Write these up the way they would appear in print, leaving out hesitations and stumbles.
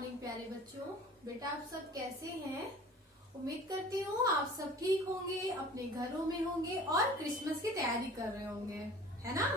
Morning प्यारे बच्चों। बेटा आप सब कैसे हैं? उम्मीद करती हूँ आप सब ठीक होंगे, अपने घरों में होंगे और क्रिसमस की तैयारी कर रहे होंगे, है ना?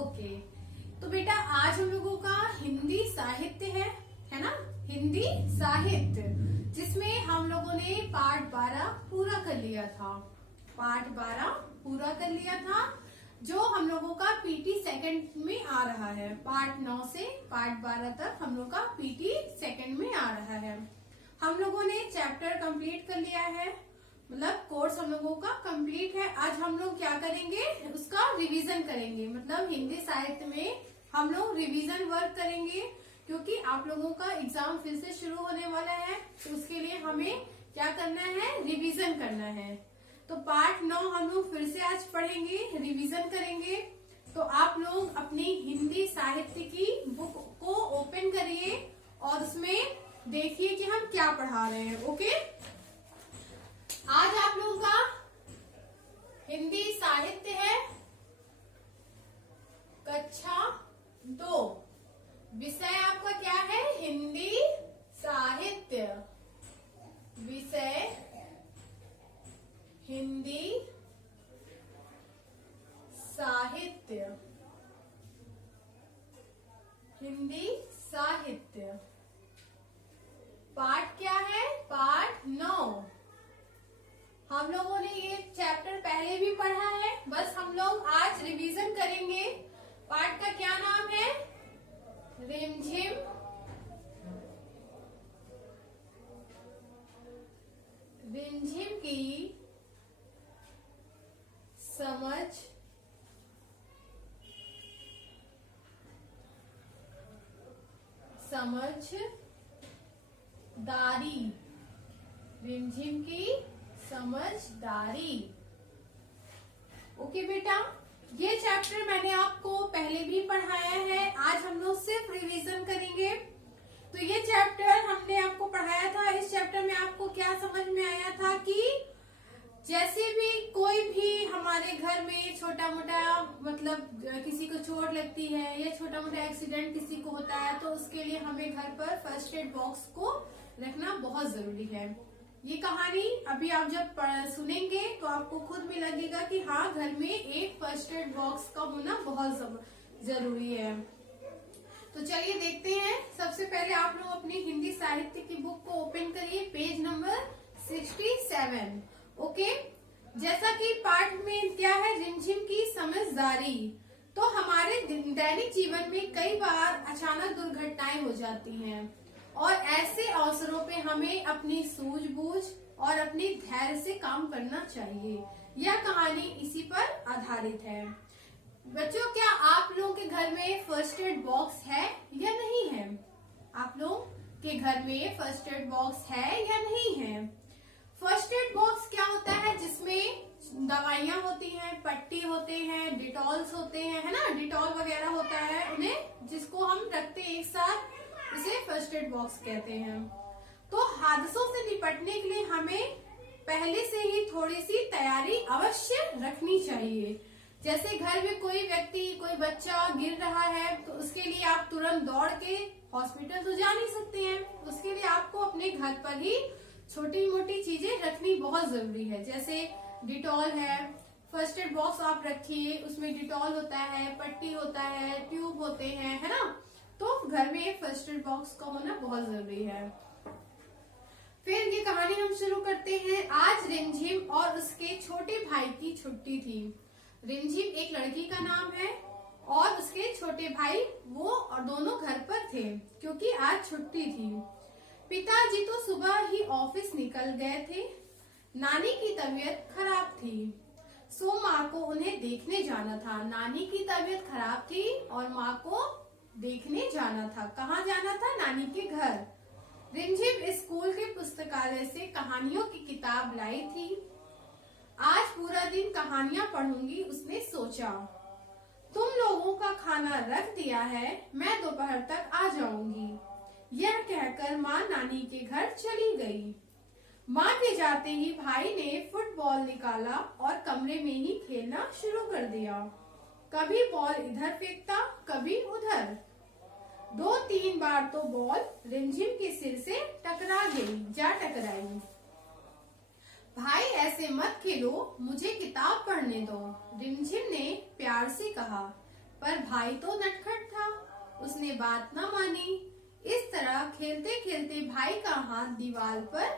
ओके, तो बेटा आज हम लोगों का हिंदी साहित्य है ना? हिंदी साहित्य, जिसमें हम लोगों ने पाठ 12 पूरा कर लिया था। पाठ 12 पूरा कर लिया था, जो हम लोगों का पीटी सेकंड में आ रहा है। पार्ट 9 से पार्ट 12 तक हम लोग का पीटी सेकंड में आ रहा है। हम लोगों ने चैप्टर कंप्लीट कर लिया है, मतलब कोर्स हम लोगों का कंप्लीट है। आज हम लोग क्या करेंगे, उसका रिवीजन करेंगे। मतलब हिंदी साहित्य में हम लोग रिवीजन वर्क करेंगे, क्योंकि आप लोगों का एग्जाम फिर से शुरू होने वाला है। तो उसके लिए हमें क्या करना है, रिवीजन करना है। तो पार्ट 9 हम लोग फिर से आज पढ़ेंगे, रिवीजन करेंगे। तो आप लोग अपनी हिंदी साहित्य की बुक को ओपन करिए और उसमें देखिए कि हम क्या पढ़ा रहे हैं। ओके, आज आप लोगों का हिंदी साहित्य है कक्षा 2। विषय आपका क्या है, हिंदी साहित्य। विषय हिंदी साहित्य। हिंदी साहित्य पाठ क्या है, पाठ 9। हम लोगों ने ये चैप्टर पहले भी पढ़ा है, बस हम लोग आज रिवीजन करेंगे। पाठ का क्या नाम है, रिमझिम। रिमझिम की समझ समझदारी। रिमझिम की समझदारी। ओके बेटा, ये चैप्टर मैंने आपको पहले भी पढ़ाया है, आज हम लोग सिर्फ रिवीजन करेंगे। तो ये चैप्टर हमने आपको पढ़ाया था। इस चैप्टर में आपको क्या समझ में आया था कि जैसे भी कोई भी हमारे घर में छोटा मोटा, मतलब किसी को चोट लगती है या छोटा मोटा एक्सीडेंट किसी को होता है, तो उसके लिए हमें घर पर फर्स्ट एड बॉक्स को रखना बहुत जरूरी है। ये कहानी अभी आप जब सुनेंगे तो आपको खुद भी लगेगा कि हाँ, घर में एक फर्स्ट एड बॉक्स का होना बहुत जरूरी है। तो चलिए देखते हैं। सबसे पहले आप लोग अपनी हिंदी साहित्य की बुक को ओपन करिए, पेज नंबर 67। ओके, जैसा कि पाठ में क्या है, रिमझिम की समझदारी। तो हमारे दैनिक जीवन में कई बार अचानक दुर्घटनाएं हो जाती हैं और ऐसे अवसरों पे हमें अपनी सूझबूझ और अपनी धैर्य से काम करना चाहिए। यह कहानी इसी पर आधारित है। बच्चों, क्या आप लोगों के घर में फर्स्ट एड बॉक्स है या नहीं है? आप लोग के घर में फर्स्ट एड बॉक्स है या नहीं है? फर्स्ट एड बॉक्स क्या होता है, जिसमें दवाइयां होती हैं, पट्टी होते हैं, डिटॉल्स होते हैं, है ना? डिटॉल वगैरह होता है उन्हें, जिसको हम रखते एक साथ, इसे फर्स्ट एड बॉक्स कहते हैं। तो हादसों से निपटने के लिए हमें पहले से ही थोड़ी सी तैयारी अवश्य रखनी चाहिए। जैसे घर में कोई व्यक्ति, कोई बच्चा गिर रहा है, तो उसके लिए आप तुरंत दौड़ के हॉस्पिटल तो जा नहीं सकते हैं। उसके लिए आपको अपने घर पर ही छोटी मोटी चीजें रखनी बहुत जरूरी है। जैसे डिटॉल है, फर्स्ट एड बॉक्स आप रखिए, उसमें डिटॉल होता है, पट्टी होता है, ट्यूब होते हैं, है ना? तो घर में एक फर्स्ट एड बॉक्स का होना बहुत जरूरी है। फिर ये कहानी हम शुरू करते हैं। आज रिमझिम और उसके छोटे भाई की छुट्टी थी। रिमझिम एक लड़की का नाम है और उसके छोटे भाई वो और दोनों घर पर थे, क्योंकि आज छुट्टी थी। पिताजी तो सुबह ही ऑफिस निकल गए थे। नानी की तबीयत खराब थी, सो माँ को उन्हें देखने जाना था। नानी की तबीयत खराब थी और माँ को देखने जाना था। कहाँ जाना था? नानी के घर। रिमझिम स्कूल के पुस्तकालय से कहानियों की किताब लाई थी। आज पूरा दिन कहानियां पढ़ूंगी, उसने सोचा। तुम लोगों का खाना रख दिया है, मैं दोपहर तक आ जाऊंगी। यह कहकर माँ नानी के घर चली गई। माँ के जाते ही भाई ने फुटबॉल निकाला और कमरे में ही खेलना शुरू कर दिया। कभी बॉल इधर फेंकता, कभी उधर। 2-3 बार तो बॉल रिमझिम के सिर से टकराई। भाई ऐसे मत खेलो, मुझे किताब पढ़ने दो, रिमझिम ने प्यार से कहा। पर भाई तो नटखट था, उसने बात न मानी। इस तरह खेलते खेलते भाई का हाथ दीवार पर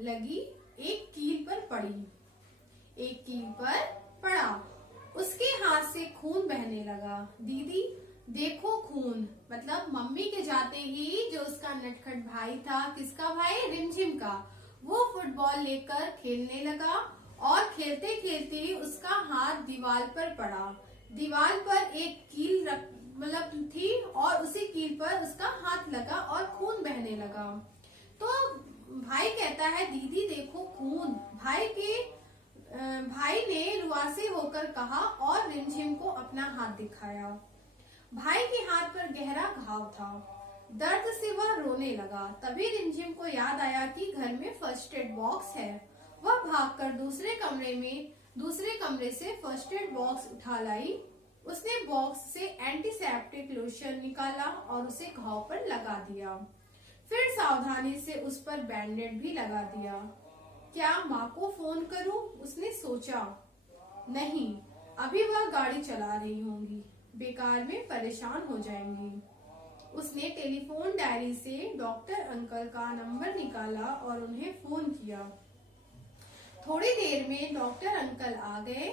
लगी एक कील पर पड़ा। उसके हाथ से खून बहने लगा। दीदी देखो खून, मतलब मम्मी के जाते ही जो उसका नटखट भाई था, किसका भाई, रिमझिम का, वो फुटबॉल लेकर खेलने लगा और खेलते खेलते उसका हाथ दीवार पर पड़ा। दीवार पर एक कील मतलब थी और उसी कील पर उसका हाथ लगा और खून बहने लगा। तो भाई कहता है दीदी देखो खून। भाई ने रुआसे होकर कहा और रिमझिम को अपना हाथ दिखाया। भाई के हाथ पर गहरा घाव था। दर्द से वह रोने लगा। तभी रिमझिम को याद आया कि घर में फर्स्ट एड बॉक्स है। वह भागकर दूसरे कमरे से फर्स्ट एड बॉक्स उठा लाई। उसने बॉक्स से एंटीसेप्टिक लोशन निकाला और उसे घाव पर लगा दिया। फिर सावधानी से उस पर बैंडेड भी लगा दिया। क्या माँ को फोन करूं? उसने सोचा। नहीं, अभी वह गाड़ी चला रही होंगी, बेकार में परेशान हो जाएंगी। उसने टेलीफोन डायरी से डॉक्टर अंकल का नंबर निकाला और उन्हें फोन किया। थोड़ी देर में डॉक्टर अंकल आ गए।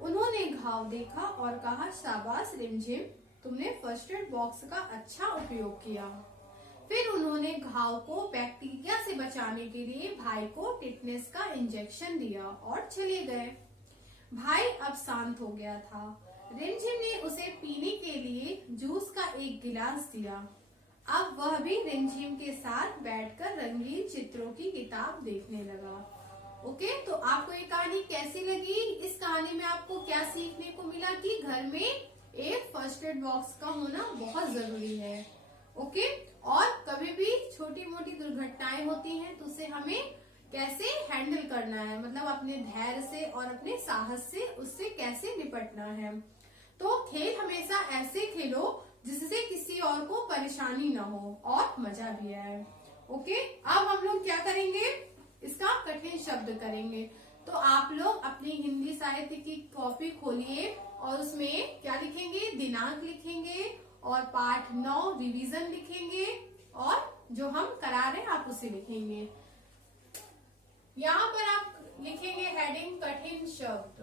उन्होंने घाव देखा और कहा, शाबाश रिमझिम, तुमने फर्स्ट एड बॉक्स का अच्छा उपयोग किया। फिर उन्होंने घाव को बैक्टीरिया से बचाने के लिए भाई को टिटनेस का इंजेक्शन दिया और चले गए। भाई अब शांत हो गया था। रिमझिम ने उसे पीने के लिए जूस का एक गिलास दिया। अब वह भी रिमझिम के साथ बैठकर रंगीन चित्रों की किताब देखने लगा। ओके, तो आपको ये कहानी कैसी लगी? इस कहानी में आपको क्या सीखने को मिला कि घर में एक फर्स्ट एड बॉक्स का होना बहुत जरूरी है। ओके, और कभी भी छोटी मोटी दुर्घटनाएं होती हैं तो उसे हमें कैसे हैंडल करना है, मतलब अपने धैर्य से और अपने साहस से उससे कैसे निपटना है। तो खेल हमेशा ऐसे खेलो जिससे किसी और को परेशानी ना हो और मजा भी आए। ओके, अब हम लोग क्या करेंगे, इसका कठिन शब्द करेंगे। तो आप लोग अपनी हिंदी साहित्य की कॉपी खोलिए और उसमें क्या लिखेंगे, दिनांक लिखेंगे और पाठ 9 रिवीजन लिखेंगे और जो हम करा रहे हैं आप उसे लिखेंगे। यहाँ पर आप लिखेंगे हेडिंग कठिन शब्द।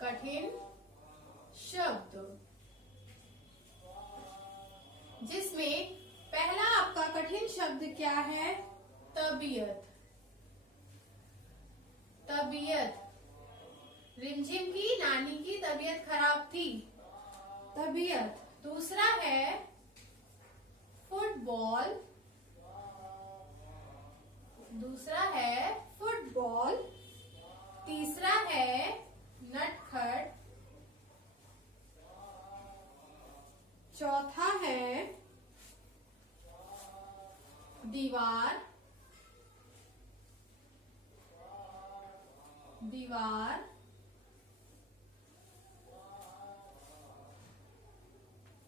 कठिन शब्द, जिसमें पहला आपका कठिन शब्द क्या है, तबीयत। तबीयत, रिमझिम की नानी की तबीयत खराब थी, तबीयत। दूसरा है फुटबॉल। तीसरा है नटखट। चौथा है दीवार।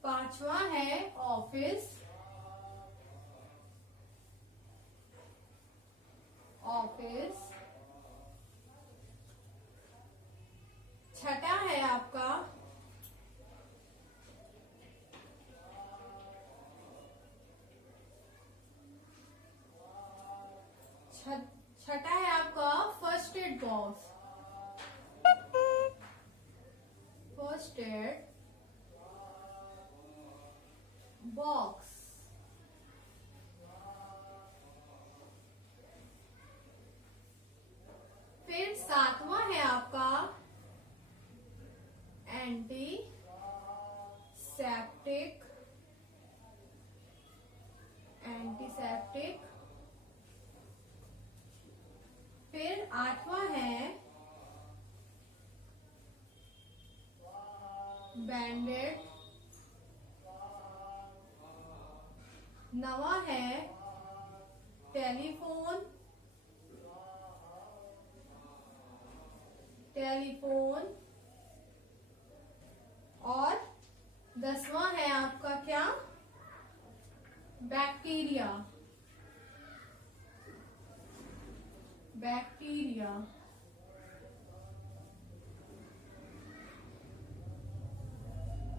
पांचवा है ऑफिस। छठा है आपका फर्स्ट एड बॉक्स। फिर सातवां है आपका एंटीसेप्टिक। फिर आठवां है बैंडेड। नवा है टेलीफोन। और 10वां है आपका क्या? बैक्टीरिया। बैक्टीरिया।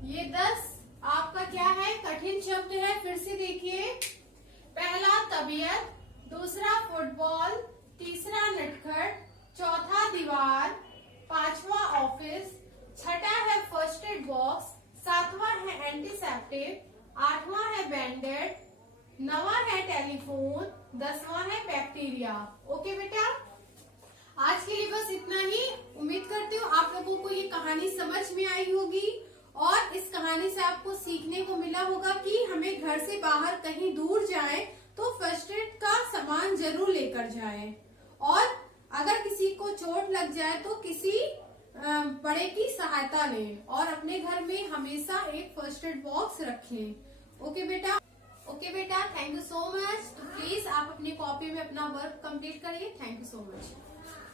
ये 10 आपका क्या है? कठिन शब्द है। फिर से देखिए, पहला तबीयत, दूसरा फुटबॉल, तीसरा नटखट, चौथा दीवार, पांचवा ऑफिस, छठा है फर्स्ट एड बॉक्स, सातवां है एंटीसेप्टिक, आठवां है बैंडेड, नवां है टेलीफोन, 10वां है बैक्टीरिया। ओके बेटा, आज के लिए बस इतना ही। उम्मीद करती हूँ आप लोगों को ये कहानी समझ में आई होगी और इस कहानी से आपको सीखने को मिला होगा कि हमें घर से बाहर कहीं दूर जाएं तो फर्स्ट एड का सामान जरूर लेकर जाएं, और अगर किसी को चोट लग जाए तो किसी बड़े की सहायता लें, और अपने घर में हमेशा एक फर्स्ट एड बॉक्स रखें। ओके बेटा, थैंक यू सो मच। तो प्लीज आप अपनी कॉपी में अपना वर्क कंप्लीट करिए। Thank you so much.